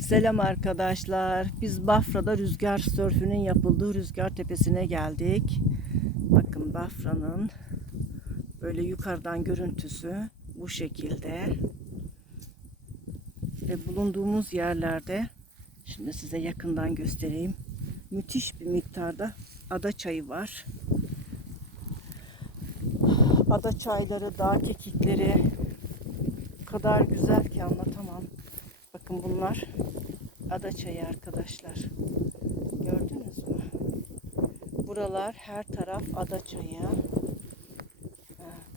Selam arkadaşlar. Biz Bafra'da rüzgar sörfünün yapıldığı rüzgar tepesine geldik. Bakın Bafra'nın böyle yukarıdan görüntüsü bu şekilde. Ve bulunduğumuz yerlerde şimdi size yakından göstereyim. Müthiş bir miktarda ada çayı var. Ada çayları, dağ kekikleri kadar güzel ki anlatamam. Bakın bunlar ada çayı arkadaşlar. Gördünüz mü? Buralar her taraf ada çayı.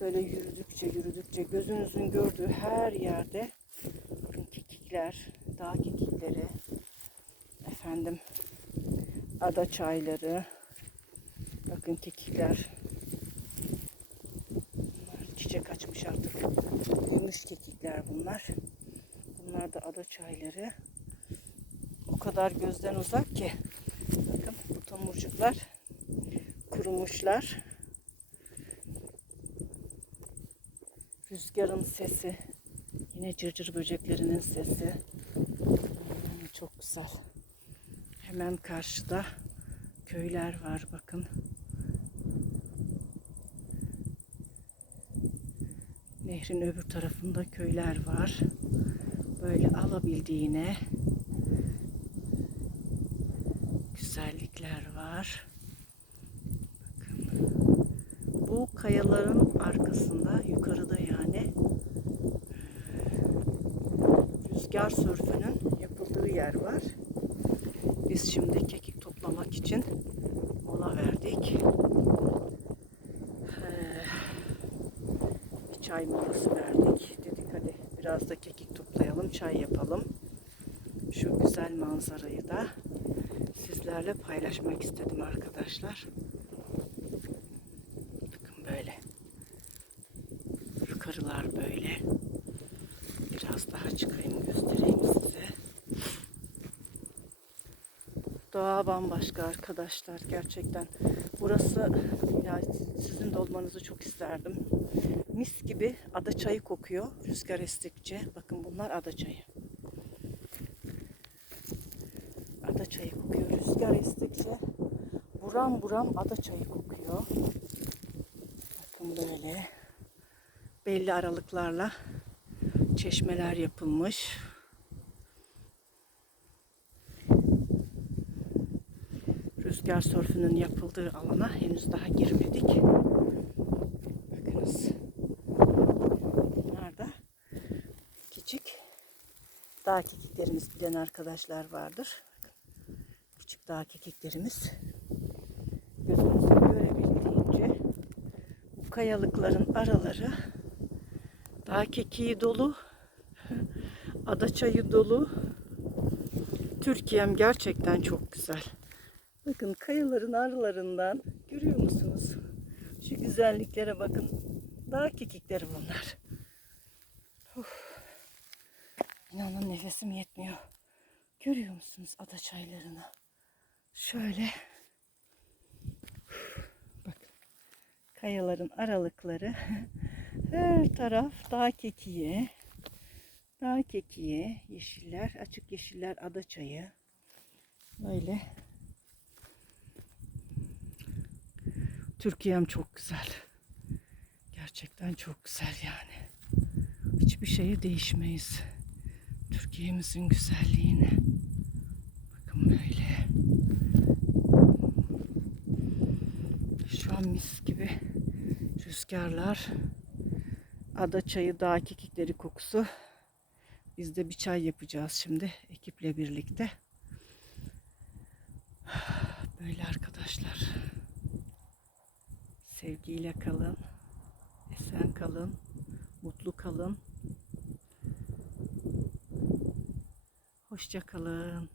Böyle yürüdükçe yürüdükçe gözünüzün gördüğü her yerde bakın kekikler, dağ kekikleri, efendim ada çayları, bakın kekikler. Bunlar çiçek açmış artık. Büyümüş kekikler bunlar. Bunlar da ada çayları. O kadar gözden uzak ki. Bakın bu tomurcuklar kurumuşlar. Rüzgarın sesi. Yine cırcır böceklerinin sesi. Hmm, çok güzel. Hemen karşıda köyler var bakın. Nehrin öbür tarafında köyler var. Böyle alabildiğine güzellikler var. Bakın. Bu kayaların arkasında yukarıda yani rüzgar sörfünün yapıldığı yer var. Biz şimdi kekik toplamak için mola verdik. Ee, bir çay molası verdik. Biraz da kekik toplayalım, çay yapalım. Şu güzel manzarayı da sizlerle paylaşmak istedim arkadaşlar. Bakın böyle. Yukarılar böyle. Biraz daha çıkayım göstereyim size. Doğa bambaşka arkadaşlar gerçekten. Burası ya sizin de olmanızı çok isterdim. Mis gibi ada çayı kokuyor rüzgar estikçe. Bakın bunlar ada çayı. Ada çayı kokuyor. Rüzgar estikçe buram buram ada çayı kokuyor. Bakın böyle belli aralıklarla çeşmeler yapılmış. Rüzgar sörfünün yapıldığı alana henüz daha girmedik. Bakınız. Bunlar da küçük dağ kekiklerimiz bilen arkadaşlar vardır. Küçük dağ kekiklerimiz. Gözünüzün görebildiğince bu kayalıkların araları dağ kekiği dolu. Ada çayı dolu. Türkiye'm gerçekten çok güzel. Bakın kayaların aralarından görüyor musunuz? Şu güzelliklere bakın. Dağ kekikleri bunlar. İnanın nefesim yetmiyor. Görüyor musunuz ada çaylarını? Şöyle. Bakın. Kayaların aralıkları. Her taraf dağ kekiği. Dağ kekiği, yeşiller, açık yeşiller ada çayı. Böyle. Türkiye'm çok güzel. Gerçekten çok güzel yani. Hiçbir şeye değişmeyiz. Türkiye'mizin güzelliğine. Bakın böyle. Şu an mis gibi rüzgarlar. Ada çayı, dağ kekikleri kokusu. Biz de bir çay yapacağız şimdi ekiple birlikte. Böyle arkadaşlar. Sevgiyle kalın. Esen kalın. Mutlu kalın. Hoşça kalın.